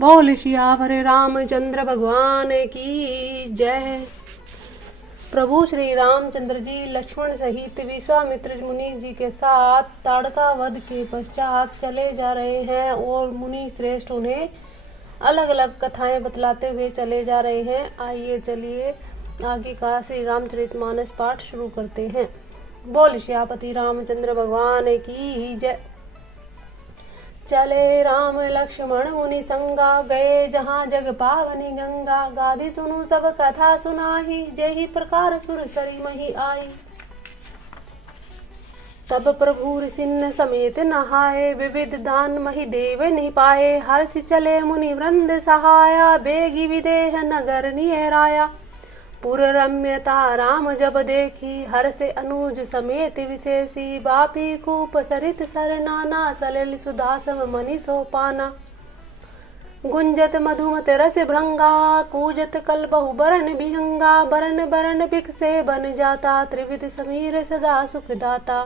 बोल सियावर रामचंद्र भगवान की जय। प्रभु श्री रामचंद्र जी लक्ष्मण सहित विश्वामित्र मुनि जी के साथ ताड़का वध के पश्चात चले जा रहे हैं और मुनि श्रेष्ठ उन्हें अलग अलग कथाएं बतलाते हुए चले जा रहे हैं। आइए चलिए आगे का श्री रामचरितमानस पाठ शुरू करते हैं। बोल श्यापति रामचंद्र भगवान की जय। चले राम लक्ष्मण मुनि संगा, गए जहाँ जग पावनी गंगा। गाधी सुनु सब कथा सुनाही, जेहि प्रकार सुर सरी मही आई। तब प्रभु ऋषिन समेत नहाए, विविध दान मही देव नहीं पाए। हर्ष चले मुनि वृंद सहाया, बेगी विदेह नगर नियराया। पुर रम्यता राम जब देखी, हर से अनुज समेत विशेषी। बापी कूप सरित सर नाना, सलिल सुदासम मनि सोपाना। गुंजत मधुमत रस भृंगा, कूजत कल बहु बरन बिहंगा। बरन बरन बिक से बन जाता, त्रिविध समीर सदा सुखदाता।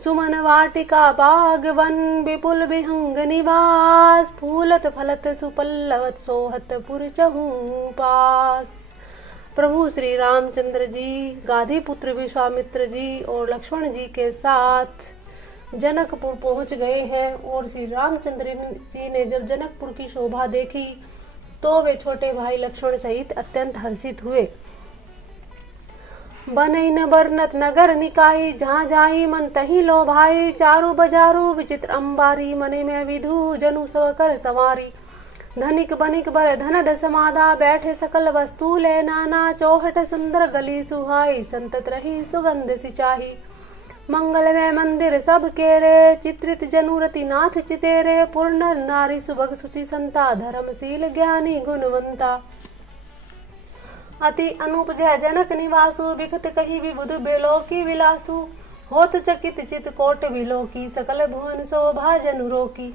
सुमन वाटिका बाग वन, विपुल विहंग निवास। फूलत फलत सुपल्लवत, सोहत पुर चहूँ पास। प्रभु श्री रामचंद्र जी गाधी पुत्र विश्वामित्र जी और लक्ष्मण जी के साथ जनकपुर पहुंच गए हैं। और श्री रामचंद्र जी ने जब जनकपुर की शोभा देखी तो वे छोटे भाई लक्ष्मण सहित अत्यंत हर्षित हुए। बनई न बरनत नगर निकाई, जहाँ जाई मन तही लो भाई। चारू बजारू विचित्र अंबारी, मने में विधु जनु सव कर सवारी। धनिक बनिक बर धन दसमादा, बैठे सकल वस्तु ले नाना। चौहट सुंदर गली सुहाई, संतत रही सुगंध सिचाही। मंगल में मंदिर सब केरे, चित्रित जनुरति नाथ चितेरे। पूर्ण नारी सुभग सुचि संता, धर्मशील ज्ञानी गुणवंता। अति अनूप जय जनक निवासु, बिखत कही विबुध बेलोकी विलासु। होत चकित चित कोट विलोकी, सकल भुवन शोभा जनु रोकी।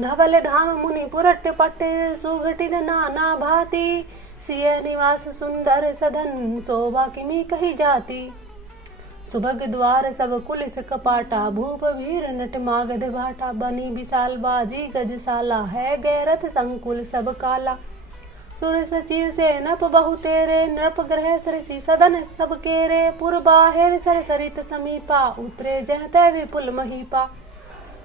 धवल धाम मुनि पुरट पट, सुघटित नाना भांति। सिय निवास सुंदर सदन, शोभा किमी कही जाती। सुभग द्वार सब कुलिस कपाटा, भूप वीर नट मागध भाटा। बनी विशाल बाजी गजशाला, है गैरथ संकुल सब काला। सुर सचिव से नप बहु तेरे, नृप ग्रह सरसी सदन सब केरे। पुर बाहेर सर सरित समीपा, उतरे जहते विपुल महीपा।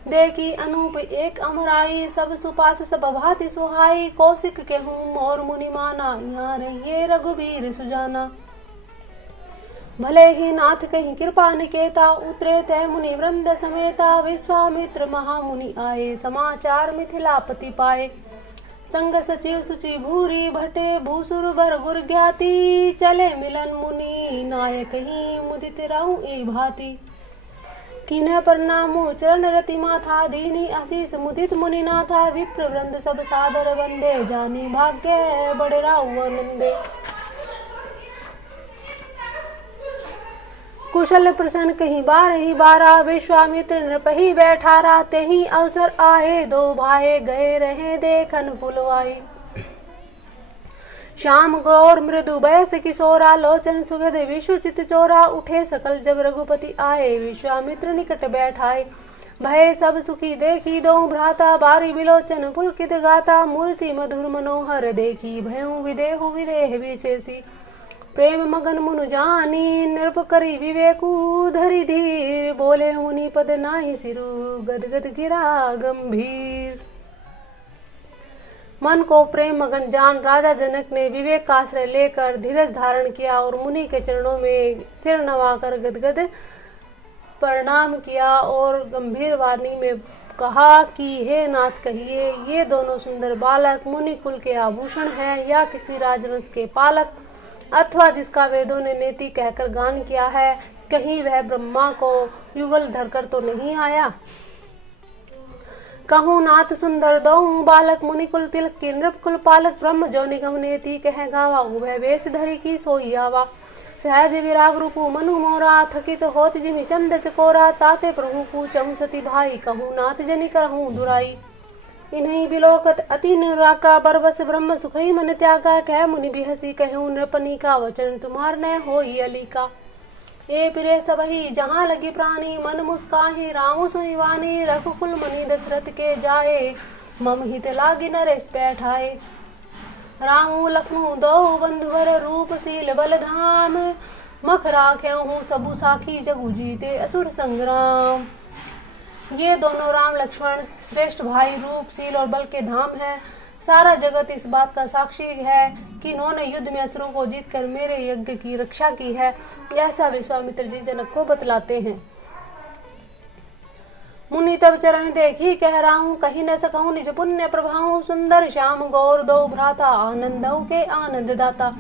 देखी अनूप एक अमराई, सब सुपास सब भांति सुहाई। कौशिक के हूँ मोर मुनि माना, यहाँ रहिए रघुबीर सुजाना। भले ही नाथ कहीं कृपा निकेता, उतरे तय मुनि वृंद समेता। विश्वामित्र महामुनि आए, समाचार मिथिलापति पाए। संग सचिव सुचि भूरी भटे, भूसुर बर गुर ज्ञाति। चले मिलन मुनि नायक ही, मुदित रहूं ई भांति। किन्ह प्रणामो चरण रति माथा, दीनी आशीष मुदित मुनि नाथा। विप्र वृंद सब सादर वंदे, जानी भाग्य बड़े राउ आनंदे। कुशल प्रसन्न कहीं बार ही बारा, विश्वामित्र नृपहि बैठारा। तेहि अवसर आए दो भाई, गए रहे देखन फुलवाई। श्याम गौर मृदु बैस किशोरा, लोचन सुगध विश्वचित चोरा। उठे सकल जब रघुपति आए, विश्वामित्र निकट बैठाए। भय सब सुखी देखी दो भ्राता, बारी विलोचन पुलकित गाता। मूर्ति मधुर मनोहर देखी, भयउ विदेहु विदेह विशेषी। प्रेम मगन मुनु जानी, नृप करी विवेकु धरि धीर। बोले मुनि पद नाहि सिरु, गदगद गिरा गंभीर। मन को प्रेम मगन जान राजा जनक ने विवेक का आश्रय लेकर धीरज धारण किया और मुनि के चरणों में सिर नवाकर गदगद प्रणाम किया और गंभीर वाणी में कहा कि हे नाथ, कहिए ये दोनों सुंदर बालक मुनि कुल के आभूषण हैं या किसी राजवंश के पालक, अथवा जिसका वेदों ने नेति कहकर गान किया है। कहीं वह ब्रह्मा को युगल धरकर तो नहीं आया। कहूँ नाथ सुंदर दो बालक, मुनि कुल तिलक की नृप कुल पालक। ब्रह्म जो निगम नेति कह गावा, उभय वेश धरी की सोई आवा। सहज विराग रूपु मनु मोरा, थकित होत जिमि चंद चकोरा। ताते प्रभु पूछहु सती भाई, कहूँ नाथ जनि करहूँ दुराई। इन्हीं बिलोकत अति निराका, बरबस ब्रह्म सुखई मन त्यागा। कह मुनि बिहसी कहूँ नृपनी का, वचन तुम्हार न होई अलीका। ए पिरे सबही जहाँ लगी प्राणी, मन मुस्काही राम सुनिवानी। रघुकुल मनि दशरथ के जाए, मम हित लागी नरेश बैठाए। रामू लखनऊ दो बंधुवर रूपशील बलधाम। मख राख्यऊ हूँ सबु साखी जगु जीते असुर संग्राम। ये दोनों राम लक्ष्मण श्रेष्ठ भाई रूपशील और बल के धाम हैं। सारा जगत इस बात का साक्षी है कि इन्होंने युद्ध में असुरों को जीतकर मेरे यज्ञ की रक्षा की है। ऐसा विश्वामित्र जी जनक को बतलाते हैं। मुनि तब चरण देखी कह राहूं, कहीं न सकूं निज पुण्य प्रभाऊं। सुंदर श्याम गौर दो भ्राता, आनंदऊ के आनंद दाता।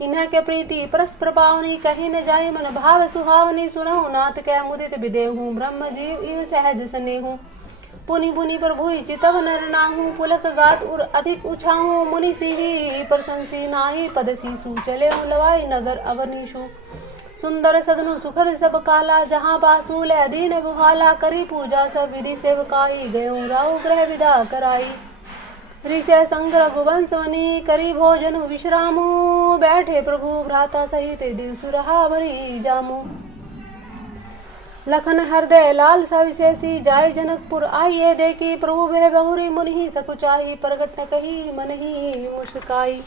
इन्ह के प्रीति परस्पर पावनी, कहीं न जाय मन भाव सुहावनी। सुनहु नाथ कह मुदित विदेहूं, ब्रह्म जीव इव सहज स्नेहूं। पुनि पुनि प्रभु चितव नर नाहू, पुलक गात उर अधिक उछाहू। मुनि सिहि प्रशंसी नाहि, पद सीसु चले लवाई नगर अवनीशु। सुंदर सदनु सुखद सब काला, जहाँ बासु ले दीन बुहाला। करी पूजा सब विधि सेवकाई, गयो राहु ग्रह विदा कराई। ऋषि संग रघुवंश वनी, करी भोजन विश्रामो। बैठे प्रभु भ्राता सहित, दिवसु रहा भरी जामो। लखन हृदय लाल सविशेषी, जाय जनकपुर आइए देखी। प्रभु भय बहुरी मुनि सकुचाई, प्रगट न कही मन ही मुस्काई।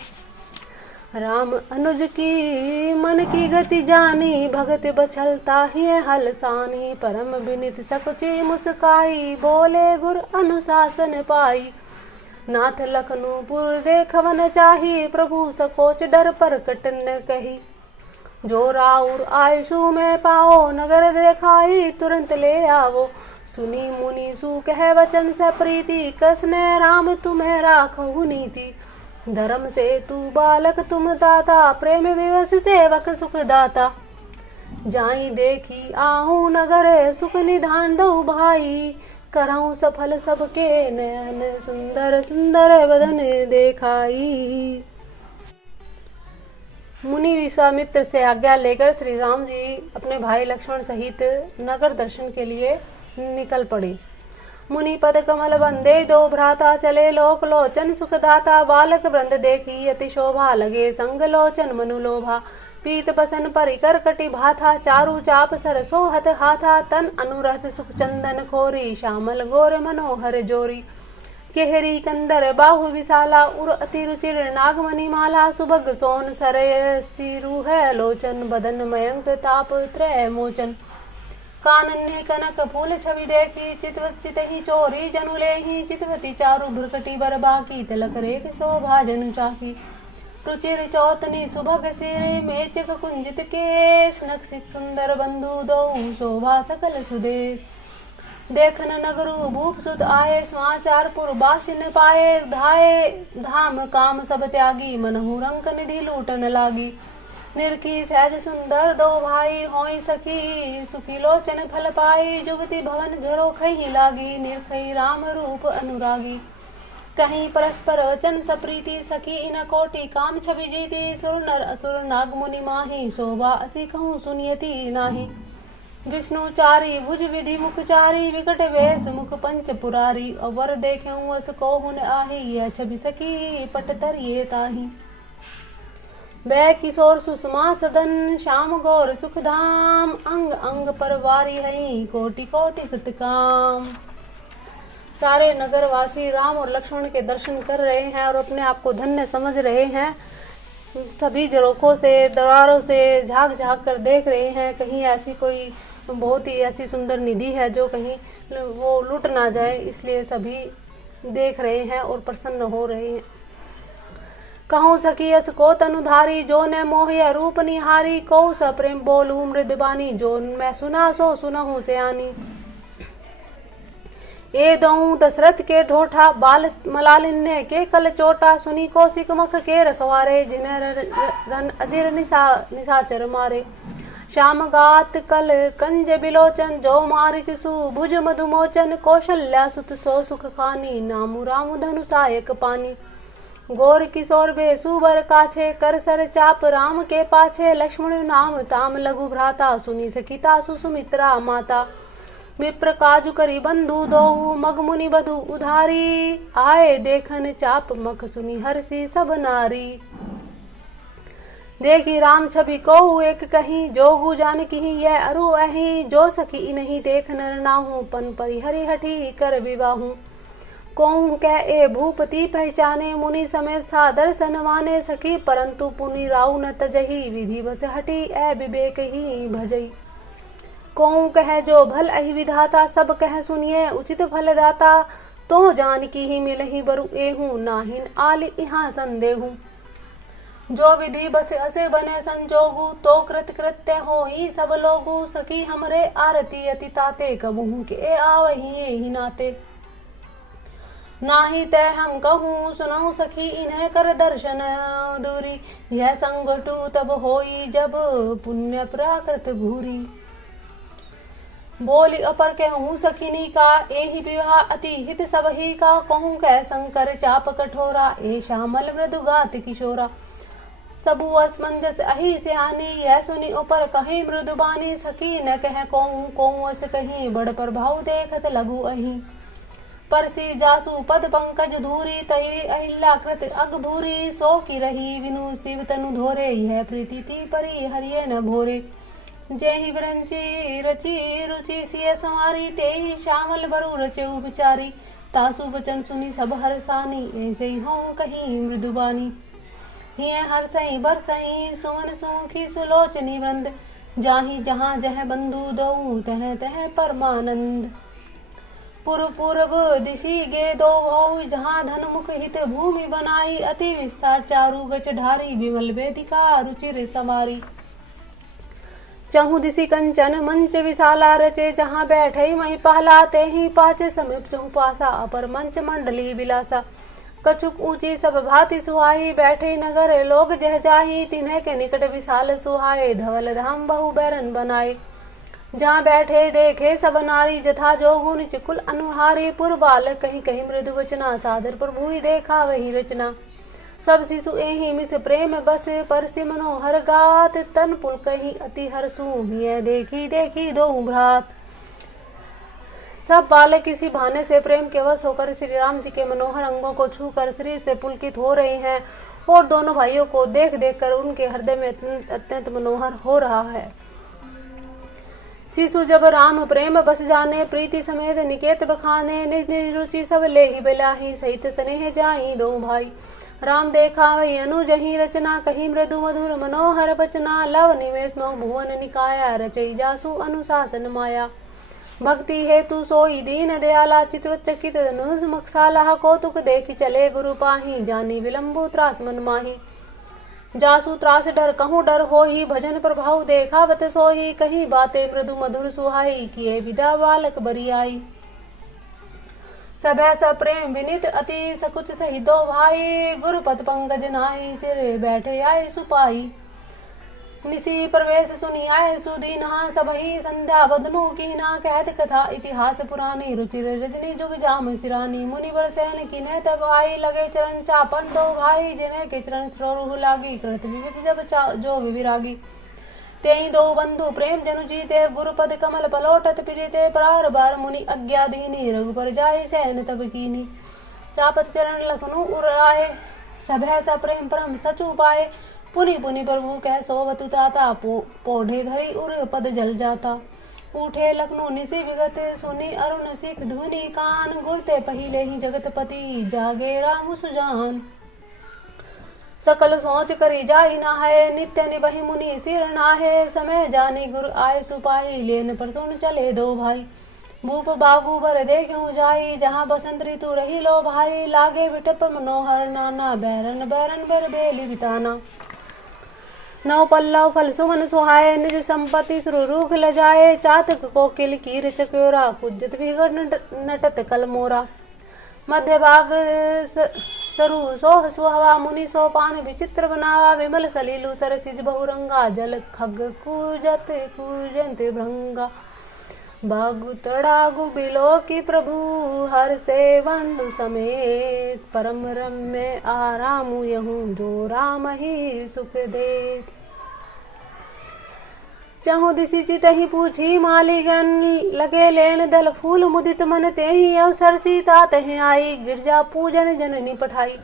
राम अनुज की मन की गति जानी, भगत बछलता ही हलसानी। परम विनित सकुची मुस्काई, बोले गुर अनुशासन पाई। नाथ लखनपुर देखवन चाही, प्रभु सकोच डर प्रकट न कही। जो राउर आयसु में पाओ, नगर देखाई तुरंत ले आवो। सुनी मुनि सु कह वचन से प्रीति, कसने राम तुम्हें राखहु नीति। धर्म से तू बालक तुम दाता, प्रेम विवश सेवक सुख दाता। जाई देखी आहू नगर, सुख निधान दो भाई। करहूँ सफल सबके नयन, सुंदर सुंदर बदन देखाई। मुनि विश्वामित्र से आज्ञा लेकर श्री राम जी अपने भाई लक्ष्मण सहित नगर दर्शन के लिए निकल पड़े। मुनि पद कमल बंदे दो भ्राता, चले लोक लोचन सुखदाता। बालक वृंद देखी अति शोभा, लगे संग लोचन मनु लोभा। पीत पसन परिकर कटि भाथा, चारु चाप सर सोहत हाथा। तन अनुरथ सुख चंदन खोरी, श्यामल गोर मनोहर जोरी। केहरी कंदर बाहु विशाला, उर अति रुचिर नागमणि माला। सुभग सोन सरय सिरु है लोचन, बदन मयंक ताप त्रय मोचन। कानन्य कनक फूल छवि देखी, चितवत चितहि चोरी जनु लेहि। चितवती चारु भ्रकटी बर बाकी, तिलक रेख शोभा जनु चाकी। रुचिर चौतनी सुभग सिरे, मेचक कुंजित केस। नक्सिक सुंदर बंधु दो, शोभा सकल सुदेश। देखन नगरु भूप सुत आए, समाचार पुर बासिन पाए। धाये धाम काम सब त्यागी, मनहु रंक निधि लूटन लागी। निरखी सहज सुंदर दो भाई, होई सखी सुखी लोचन फल पाई। जुगति भवन झरो खही लागी, निरखई राम रूप अनुरागी। कहीं परस्पर वचन सप्रीति, सखी इन कोटि काम छवि जीती। सुर नर असुर नाग मुनि माही, शोभा असी कहूँ सुनियति नाही। विष्णु चारी भुज विधि मुख चारी, विकट वेश मुख पंच पुरारी। अवर देखें अस को हुन आही, यह छवि सखी पट तरिये ताही। बै किशोर सुषमा सदन, श्याम गौर सुखधाम। अंग अंग पर वारी हई, कोटि कोटि सतकाम। सारे नगरवासी राम और लक्ष्मण के दर्शन कर रहे हैं और अपने आप को धन्य समझ रहे हैं। सभी झरोखों से दरबारों से झांक झांक कर देख रहे हैं, कहीं ऐसी कोई बहुत ही ऐसी सुंदर निधि है जो कहीं वो लूट ना जाए, इसलिए सभी देख रहे हैं और प्रसन्न हो रहे हैं। कहूँ सखी अस को तनुधारी, जो न मोहिया रूप निहारी। को स प्रेम बोलू मृदबानी, जो मैं सुना सो सुनहु सयानी। ए दऊं दशरथ के ढोठा, बाल मलालिन्य के कल चोटा। सुनी कौशिक मख के रखवारे, जिन्हें रन अजिर निशाचर मारे। श्याम गात कल कंज बिलोचन, जो मारिच सु भुज मधुमोचन। कौशल्या सुत सो सुख खानी, नामु रामु धनु सायक पानी। गोर किशोर बे सुबर काछे, कर सर चाप राम के पाछे। लक्ष्मण नाम ताम लघु भ्राता, सुनी सखिता सुमित्रा माता। विप्र काजु करी बंधु दो, मग मुनि बधु उधारी। आए देखन चाप मख, सुनी हर्षि सब नारी। देखी राम छवि को एक कहीं, जोगु जानकी यह अरु अही। जो सखी नहीं देख नर नाहू, पन परि हरि हठी कर विवाहू। कौन कह ए भूपति पहचाने, मुनि समेत सादर सनवाने सखी, परंतु पुनि राउ न तजही, विधि बस हटी ए विवेक ही भजई। कौन कह जो भल अहि विधाता, सब कह सुनिए उचित फल दाता, तो जानकी ही मिलही बरु एहू, नाहिन आल इहाँ संदेहू। जो विधि बस असे बने संजोगु, तो कृत कृत्य हो ही सब लोगु, सखी हमरे आरती अति ताते, कबहू के आवही एहि नाते। नाही तय हम कहूँ सुनऊ सखी, इन्हें कर दर्शन दूरी, यह संगठु तब होई, जब पुण्य प्राकृत भूरी। बोली अपर कहूँ सखिनी का, एहि विवाह अति हित सब ही का, कहूँ कह शंकर चाप कठोरा, ए श्यामल मृदु गात किशोरा। सबु असमंजस अहि सियानी, यह सुनी ऊपर कहीं मृदुबानी, सखी न कह कहूँ अस कहीं, बड़ प्रभाव देखत लगू अही। परसी जासु पद पंकज धूरी, तई अहिल्या कृत अग भूरी, सो की रही विनु शिव तनु धोरे, यह प्रीति ती परी हरिये न भोरे। जेहि विरंची रची रुचि सिय संवारी, तेहि श्यामल बरु रचे उपचारी, तासु बचन सुनी सब हरसानी, ऐसे ही हों कहीं मृदुबानी। हिय हरसई बरसई सुमन सुखी सुलोचनी वृंद, जाहि जहाँ जह बंधु दऊ, तह तह परमानंद। पूर्व दिशि गे दो भौ, जहाँ धनमुख हित भूमि बनाई, अति विस्तार चारु गच ढारी, विमल वेदिका रुचिर समारी। चहु दिशि कंचन मंच विशाला रचे, जहाँ बैठई मही पहला, ते ही पाचे समीप चहु पासा, अपर मंच मंडली विलासा। कछुक ऊंची सब भांति सुहाई, बैठे नगर लोग जह जाही, तिन्हे के निकट विशाल सुहाए, धवल धाम बहु बैरन बनाए। जहाँ बैठे देखे सब नारी, जथा जोगु निच कुल अनुहारी, पुर बालक कहीं कहीं मृदु वचना, सादर प्रभु ही देखा वही रचना। सब शिशु एहि मिस प्रेम बस, परसि मनोहर गात, तन पुल कहीं अति हरसु, हिय देखी देखी दो भ्रात। सब बालक किसी बहाने से प्रेम के वश होकर श्री राम जी के मनोहर अंगों को छूकर शरीर से पुलकित हो रहे हैं, और दोनों भाइयों को देख देख कर उनके हृदय में अत्यंत मनोहर हो रहा है। शिशु जब राम प्रेम बस जाने, प्रीति समेत निकेत बखाने, निज निज रुचि सब ले ही बिलाही, सहित स्नेह जाई दो भाई। राम देखा वही अनुजही रचना, कही मृदु मधुर मनोहर बचना, लव निवेश मऊ भुवन निकाया, रचई जासु अनुशासन माया। भक्ति हेतु सोई दीन दयाला, चितवत चकित धनुष मकसाला, कौतुक देखी चले गुरु पाही, जानी विलंबु त्रास मन माही। जासु त्रास डर कहूँ डर होही, भजन प्रभाव देखा बत सोही, कहीं बातें मृदु मधुर सुहाई, किए विदा बालक बरियाई। सभै स प्रेम विनित अति, सकुच सही दो भाई, गुरुपद पंकज नाई, सिर बैठे आए सुपाई। निसी प्रवेश सुनी आए सुदीना, सबही संध्या बदनु कीना, कहत कथा इतिहास पुरानी, रुचिर रजनी जुग जाम सिरानी। मुनि बर सैन कीन्हे तब आई, लगे चरण चापन दो भाई, जिन्हें के चरण सरोह लागी, कृत विविध जब जोग विरागी। तेहि दो बंधु प्रेम जनु जीते, गुरुपद कमल पलोटत प्रीते, प्रार बार मुनि अज्ञा दीनी, रघुपर जाय सैन तब कीनी। चापत चरण लखनु उराए, सभै स प्रेम परम सचु पाए, पुनि पुनि प्रभु कह सोवतु ताता, पोढ़े धरी उर पद जल जाता। उठे लखनऊ निशि विगत, सुनी अरुण सिख ध्वनि कान, गुरते पहिले ही जगतपति, जागे राम सुजान। सकल सोच करी जाई नाहे, नित्य निबहि मुनि सिर नाहे, समय जानी गुरु आय सुपाई, लेन पर सुन चले दो भाई। भूप बागु बर देखूं जाई, जहाँ बसंत ऋतु रही लो भाई, लागे विटप मनोहर नाना, बैरन बैरन बर बेली बिताना। नौ पल्लव फल सुमन सुहाए, निज संपत्ति सुरुख ल जाए, चातक कोकिल कीर चकोरा, कुज्जत विगड़ नटत कल मोरा। मध्य भाग सरु सोह सुहावा, मुनि सोपान विचित्र बनावा, विमल सलीलु सरसिज बहुरंगा, जल खग कूजत कूजंत भृंगा। बागु तड़ागु बिलो की प्रभु, हर से बंधु समेत, परम रम्य आराम यहूं, जो राम ही सुख दे। चहु दिशि चितहि पूछी मालिगन, लगे लेन दल फूल मुदित मन, तेहि अवसर सीता तहि आई, गिरजा पूजन जननी पठाई।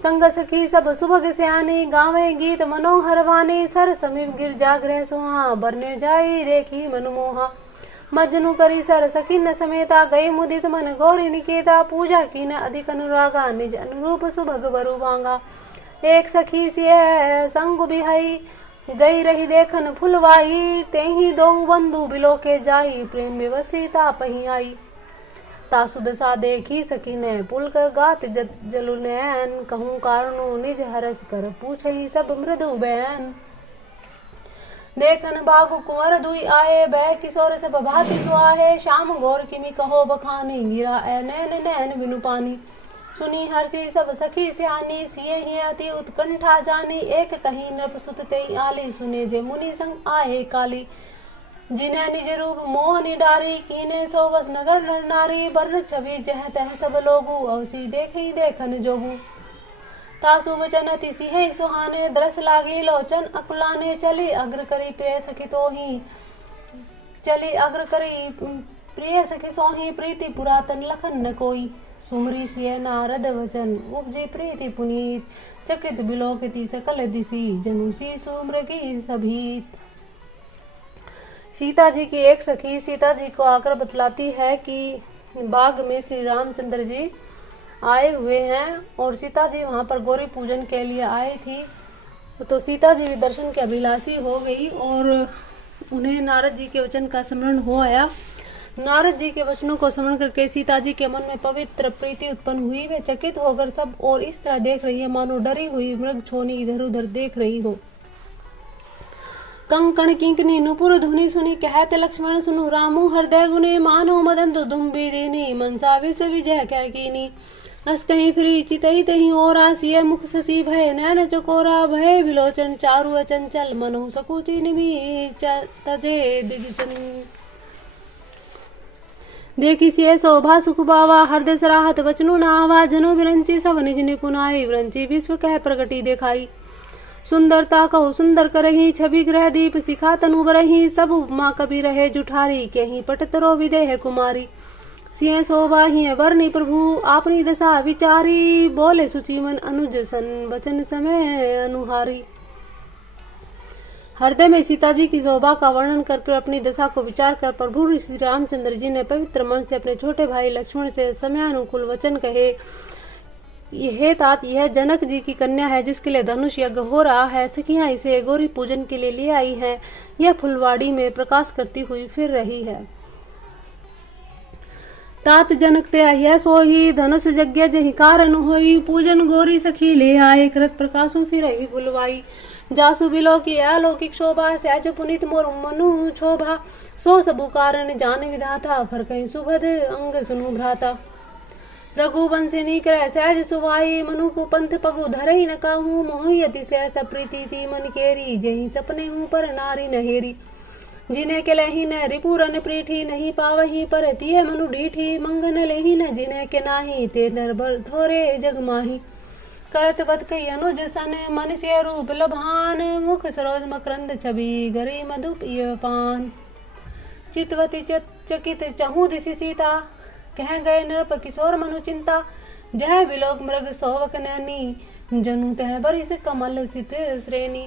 संग सखी सब सुभग स्यानी, गावे गीत मनोहर वाणी, सर समीप गिरजा गृह सुहा, बरने जाई देखी मनमोहा। मजनू करी सर सखी न समेता, गई मुदित मन गौरी निकेता, पूजा की न अधिक अनुरागा, निज अनुरूप सुभग बरु मांगा। एक सखी सिय संग बिहाई, गई रही देखन फुलवाई, तेहि दो बंधु बिलो के जाई, प्रेम विवसी तापहि आई। तासु दशा देखी सखी ने पुलक, गात जलु नैन, कहूँ कारणु निज हरस कर, पूछही सब मृदु बैन। देखन बागु कुंवर दुई आए, बै किशोर सब भांति सुहाए, श्याम घोर किमि कहो बखानी, गिरा ए नैन नैन बिनु पानी। सुनी हर्षि सब सखी स्यानी, सिए ही अति उत्कंठा जानी, एक कहीं नृप सुत तेई आली, सुने जे मुनि संग आए काली। जिन्हें निज रूप मोह निडारी, कीने सो बस नगर नर नारी, बर छवि जह तह सब लोगु, अवसी देखी देखन जोगु। तासु वचन अति सिंह सुहाने, दरस लागी लोचन अकुलाने, चली अग्र करी प्रिय सखी तोही, चली अग्र करी प्रिय सखी सोही, प्रीति पुरातन लखन न कोई। सुमरी सिय नारद वचन, उपजी प्रीति पुनीत, चकित बिलोकति सकल दिसी, जनुसी सुमृगी सभीत। सीता जी की एक सखी सीता जी को आकर बतलाती है कि बाग में श्री रामचंद्र जी आए हुए हैं और सीता जी वहां पर गौरी पूजन के लिए आई थी। तो सीता जी भी दर्शन की अभिलाषी हो गई और उन्हें नारद जी के वचन का स्मरण हो आया। नारद जी के वचनों को स्मरण करके सीता जी के मन में पवित्र प्रीति उत्पन्न हुई। वे चकित होकर सब और इस तरह देख रही है मानो डरी हुई मृग छोनी इधर उधर देख रही हो। कंकण किंकनी नुपुर धुनि सुनी, कहते लक्ष्मण सुनु रामु हृदय गुने, मानो मदंत दुम्बी दीनी, मनसा विश्व विजय कह कीनी। अस कहीं फिरी चितई तहीं ओरा, सिय मुख शशि भय नैन चकोरा, भय विलोचन चारु अचंचल, मनहु सकुची निमि तजे दिगजन। देखी सिय शोभा सुख बावा, हृदय सराहत वचनु नावा, जनो विरंची सब निज निपुनाई, विरंची विश्व कह प्रगति दिखाई। सुंदरता कहो सुंदर करही, छवि ग्रह दीप सिखा तनु बरही, सब उपमा कवि रहे जुठारी, कहीं पटतरो विदेह कुमारी। सिंह शोभा ही वर्णि प्रभु, आपनी दशा विचारी, बोले सुचिमन अनुज सन, वचन समय अनुहारी। हृदय में सीता जी की शोभा का वर्णन करके अपनी दशा को विचार कर प्रभु श्री रामचंद्र जी ने पवित्र मन से अपने छोटे भाई लक्ष्मण से समयानुकूल वचन कहे। यह तात यह जनक जी की कन्या है जिसके लिए धनुष यज्ञ हो रहा है। सखियां इसे गौरी पूजन के लिए ले आई हैं। यह फुलवाड़ी में प्रकाश करती हुई फिर रही है। तात जनक ते यह सोही, धनुष यज्ञ जहि कारण होई, पूजन गौरी सखी ले आए, कृत प्रकाशु फिर रही फुलवाई। जासु बिलो की अलौकिक शोभा, सहज पुनित मोर मनु शोभा, सो सबु कारण जान विधाता, फरकहि सुभद अंग सुनु भ्राता। रघुवंशिनी कर सहज सुवाई, मनु कुपंथ पगु धरई न कहूँ, मोहि अति सहस प्रीति थी मन केरी, जही सपने हूँ पर नारी नहेरी। जिन्हें के लही न रिपुरन प्रीठी, नहीं पावही पर तिय मनु डीठी, मंगन लेही न जिन्हें के नाही, ते नरबर थोरे जग माही। करत बत कई अनुज सन, मन से रूप लभान, मुख सरोज मकरंद छवि, गरी मधु पिय पान। चितवती चकित चहु दिशि सीता, कह गए नृप किशोर मनु चिंता, जह बिलोक मृग सोवक नैनी, जनु तह बरिस कमल सित श्रेणी।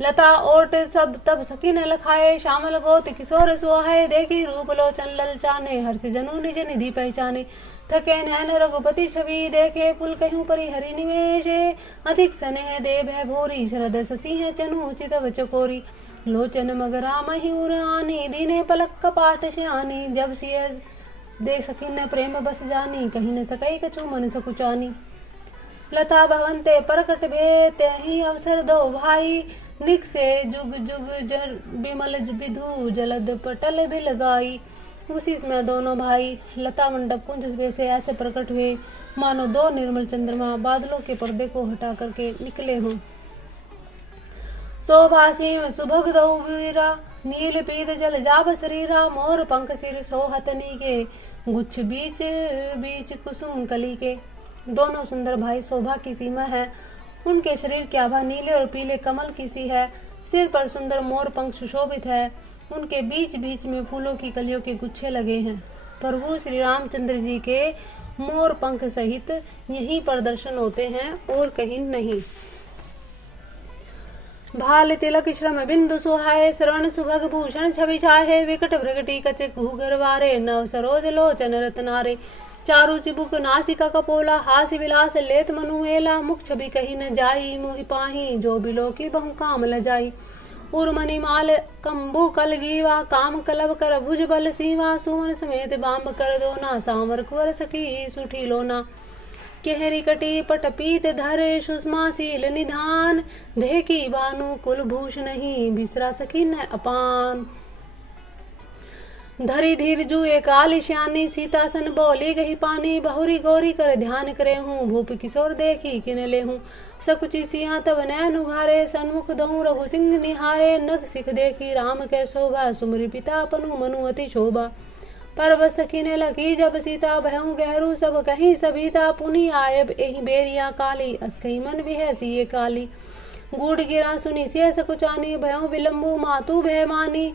लता ओट सब तब सखी न लखाए, श्यामल गोत किशोर सुहाए, देखी रूप लोचन ललचाने, हर्ष जनु निज निधि पहचाने। थके नैन रघुपति छवि देखे, पुल कहूँ परि हरि निवेशे, अधिक स्नेह दे भय भोरी, शरद शशि चनु चितव चकोरी। लोचन मग राम ही उरानी, दीने पलक कपाट श्यानी, जब सिय दे सखी न प्रेम बस जानी, कहीं न सकई कछु मन सकुचानी। लता भवंते परकट भे, तहि अवसर दो भाई, निक से जुग जुग जर बिमल विधु, जलद पटल बिल गाई। उसी समय दोनों भाई लता मंडप कुंज से ऐसे प्रकट हुए मानो दो निर्मल चंद्रमा बादलों के पर्दे को हटा करके निकले हों। शोभासी में सुभग दो वीरा, नील पीत जल जाब शरीरा, मोर पंख सिर सोहतनी के, गुच्छ बीच बीच कुसुम कली के। दोनों सुंदर भाई शोभा की सीमा है, उनके शरीर की आभा नीले और पीले कमल की सी है, सिर पर सुंदर मोर पंख सुशोभित है, उनके बीच बीच में फूलों की कलियों के गुच्छे लगे हैं। प्रभु श्री रामचंद्र जी के मोर पंख सहित यहीं पर दर्शन होते हैं और कहीं नहीं। भाल तिलक श्रम बिंदु सुहाए, श्रवण सुभग भूषण छवि चाहे, विकट भृगटी कचे घूघर वारे, नव सरोज लोचन रत्नारे, चारु चिबुक नासिका कपोला, हास्य विलास लेत मनु मेला, मुख छवि कही न जाई, मोहि पाही जो बिलो की बहु काम ल जाई, उर्मणि माल कंबु कलगीवा, काम कलब कर भुज बल सीवा, सुमन समेत बाम कर दोना, सांवर कुंवर सखी सुठी लोना, केहरी कटी पट पीत धरे, सुषमा सील निधान, देह की बानु कुलभूष नहीं, बिसरा सकी न अपान, धरी धीर जुए काली श्यानी, सीता सन बोली गही पानी, बहुरी गौरी कर ध्यान करे हूँ, भूप किशोर देखी किन ले हूँ, सकुचि सिया तब नैन उघारे, सन्मुख दहु रघु सिंह निहारे, नख सिख देखी राम के शोभा, सुमरि पिता पनु मनु अति शोभा, परवश सखीने लगी जब सीता, भयउ गहरू सब कहीं सभीता, पुनि आयब एहि बेरिया काली, अस कही मन भी है सिए काली, गूढ़ गिरा सुनी सिय सकुचानी, भयउ विलम्बु मातु भय मानी,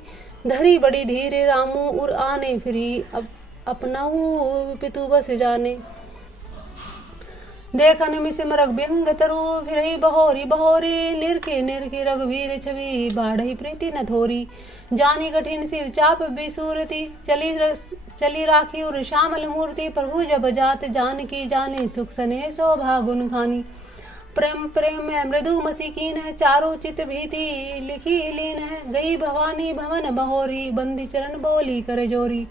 धरी बड़ी धीर रामू उर आने, फिरी अपनाऊ पितु बस जाने, देखन मिसिम रघुबिंग तरु, फिरही बहोरी बहोरी, निरखी निरखी रघुवीर छवि, बाढ़ई प्रीति न थोरी, जानी कठिन शिव चाप बिसूरती, चली राखी उर श्यामल मूर्ति, प्रभु जब जात जानकी जाने, सुख सने शोभा गुण खानी, प्रेम प्रेम में मृदु मसीकीन है, चारों चित भीति लिखी लीन है, गई भवानी भवन बहोरी, बंदी चरण बोली कर जोरी,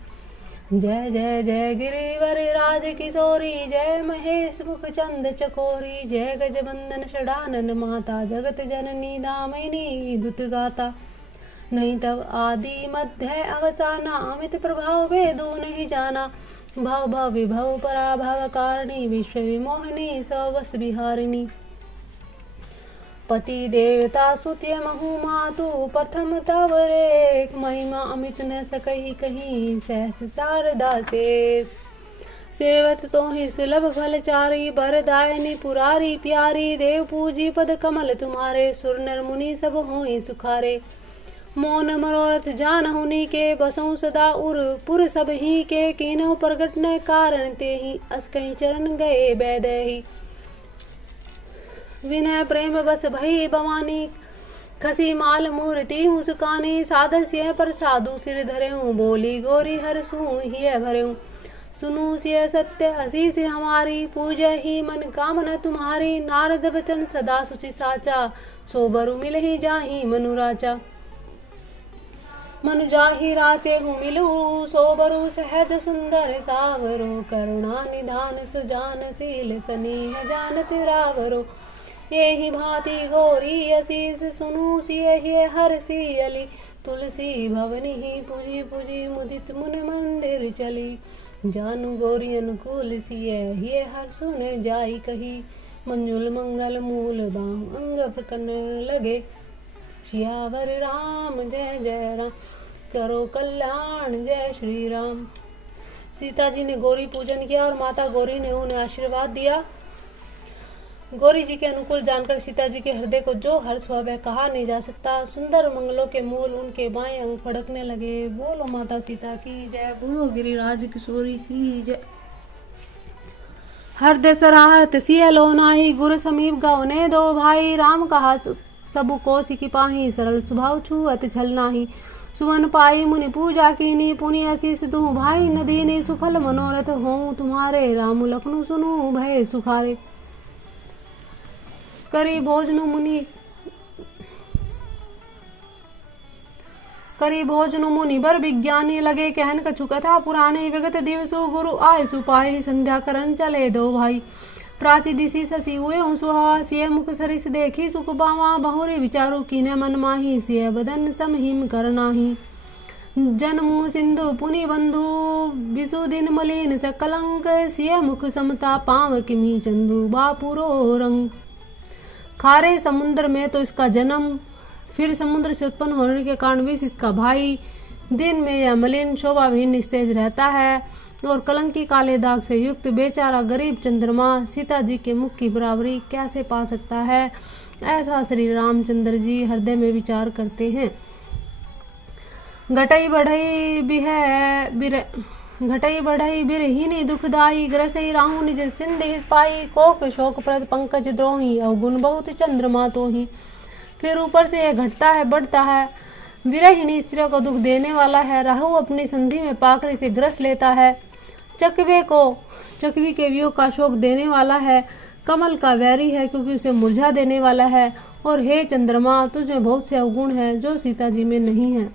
जय जय जय गिरिवर राज किशोरी, जय महेश मुख चंद चकोरी, जय गजबंदन षडानन माता, जगत जननी दामिनी दुत गाता, नहीं तब आदि मध्य अवसाना, अमित प्रभाव वेदो नहीं जाना, भव भव विभव पराभव कारिणी, विश्व विमोहिनी सवस विहारिणी, पति देवता सुत्य महु मातु, प्रथम तव रेख, महिमा अमित न सकही कहीं, सहस शारदा शेष, सेवत तो ही सुलभ फलचारी, बरदायनी पुरारी प्यारी, देव पूजी पद कमल तुम्हारे, सुर नर मुनि सब होई सुखारे, मौन मनोरथ जान हुनी के, बसों सदा उर पुर सब ही के, कीनों प्रगट न कारण ते ही, अस कहीं चरण गए बैदही, विनय प्रेम बस भई भवानी, खसी माल मूर्ति मुस्कानी, साधस्य पर साधु सिर धरे हूँ, बोली गोरी हर सू हिय भरे हूँ, सुनु सिय सत्य हसी से हमारी, पूजा ही मन कामना तुम्हारी, नारद वचन सदा सुचि साचा, सोबरु मिल ही जाही मनुराचा, मनु जाही राचे हूँ मिलू, सोबरु सहज सुंदर सावरो, करुणा निधान सुजान शील सनीह जानत रावरो, यही भांति गौरी असीस, सुनु सिय हर सियली, तुलसी भवनी ही पुजी पुजी, मुदित मुन मंदिर चली, जानू गौरी अनुकूल सिय ये हर सुन जाई कही, मंजुल मंगल मूल बाम अंग प्रकन लगे, सियावर राम जय जय राम, करो कल्याण जय श्री राम। सीता जी ने गौरी पूजन किया और माता गौरी ने उन्हें आशीर्वाद दिया। गौरी जी के अनुकूल जानकर सीता जी के हृदय को जो हर्ष हुआ वह कहा नहीं जा सकता। सुंदर मंगलों के मूल उनके बाएं अंग फड़कने लगे। बोलो माता सीता की जय, बोलो गिरिराज किशोरी की जय। हृदय सराहत सिय लोनाई, गुर समीप गवने दो भाई, राम कहा सबु को सिपाही, सरल स्वभाव छुअत छल नाही। सुवन पाई मुनि पूजा कीनी, पुनि आशीष दूं भाई नदीनी, सुफल मनोरथ हों तुम्हारे, राम लखनु सुनु भय सुखारे। करी भोजनु मुनि बर विज्ञानी, लगे कहन कछु कथा पुराने, विगत दिवसु गुरु आय सुपाही, संध्या करन चले दो भाई। प्राची दिशी शशि हुए सुहा, सिय मुख सरिस देखी सुख बावा, बहुरी विचारु कीने मन माही, सिय बदन सम हिम करनाही। जन्मु सिंधु पुनि बंधु, विसु दिन मलिन सकलंक, सिय मुख समता पाव किमी चंदु, बापुरो रंग। खारे समुद्र में तो इसका जन्म, फिर समुद्र से उत्पन्न होने के कारण विष इसका भाई। दिन में यह मलिन शोभाहीन निस्तेज रहता है और कलंकी काले दाग से युक्त बेचारा गरीब चंद्रमा सीता जी के मुख की बराबरी कैसे पा सकता है, ऐसा श्री रामचंद्र जी हृदय में विचार करते हैं। घटई बढ़ई बिरहीनी दुखदाई, ग्रसई राहु निज सिंध पाई, कोक शोक प्रद पंकज द्रोही, अवगुण बहुत चंद्रमा तो ही। फिर ऊपर से यह घटता है, बढ़ता है। विरहिणी स्त्रियों को दुख देने वाला है। राहु अपनी संधि में पाकर इसे ग्रस लेता है। चकवी के वियोग का शोक देने वाला है। कमल का वैरी है क्योंकि उसे मुरझा देने वाला है। और हे चंद्रमा, तुझमें बहुत से अवगुण हैं जो सीता जी में नहीं है।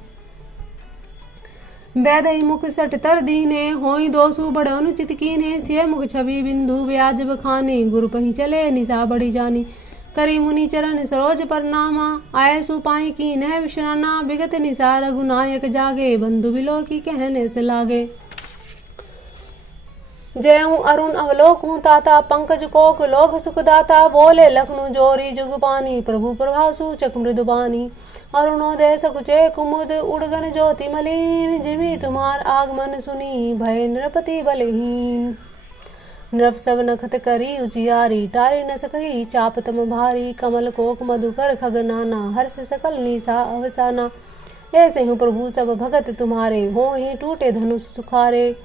बैदई मुख सट तर दीने, होई दोषु बड़ अनुचित कीने। सिय मुख छवि बिंदु ब्याज बखाने, गुरु पही चले निशा बड़ी जानी। करी मुनि चरण सरोज परनामा, आय सुपाई की नह विश्राना। विगत निशा रघुनायक जागे, बंधु बिलो की कहने से लागे। जयऊ अरुण अवलोकूं ताता, पंकज कोक लोक सुखदाता। बोले लखनऊ जोरी जुग पानी, प्रभु प्रभाव सूचक मृदुबानी। अरुणोदय सकुचे कुमुद, उड़गन ज्योति मलिन। जिमि तुम्हार आगमन सुनी, भय नृपति बलहीन। नृप सब नखत करी उजियारी, टारी न सकही चाप तम भारी। कमल कोक मधुकर खगनाना, हर्ष सकल निशा अवसाना। ऐसे हूँ प्रभु सब भगत तुम्हारे, हों ही टूटे धनुष सुखारे।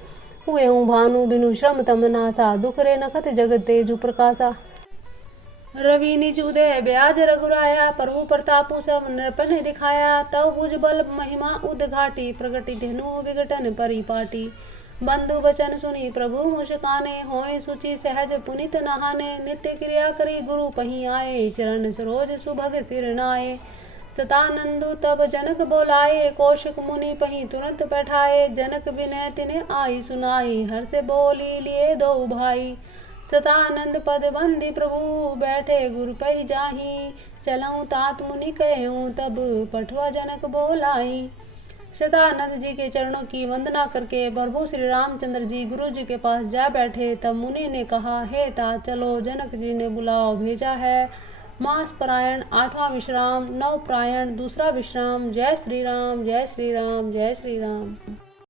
हुए हूँ भानु बिनु श्रम तम नासा, दुख रे नखत जगत तेजु प्रकाशा। रवि निज उदय ब्याज रघुराया, प्रभु प्रतापु सब नृपन दिखाया। तव भुज बल महिमा उद्घाटी, प्रगति धेनु विघटन परिपाटी। बंधु बचन सुनी प्रभु मुस्काने, होय सुचि सहज पुनित नहाने। नित्य क्रिया करी गुरु पही आए, चरण सरोज सुभग सिर नाये। सतानंदु तब जनक बोलाए, कौशिक मुनि पही तुरंत बैठाए। जनक विनय तिन्हे आई सुनाई, हर्ष बोली लिए दो भाई। सतानंद पद बंदी प्रभु, बैठे गुरु पही जाही। चलऊं तात मुनि कहूं, तब पठवा जनक बोलाई। सदानंद जी के चरणों की वंदना करके प्रभु श्री रामचंद्र जी गुरु जी के पास जा बैठे। तब मुनि ने कहा, हे तात चलो, जनक जी ने बुलाओ भेजा है। मास परायण 8वां विश्राम, नव प्रायण 2रा विश्राम। जय श्री राम, जय श्री राम, जय श्री राम।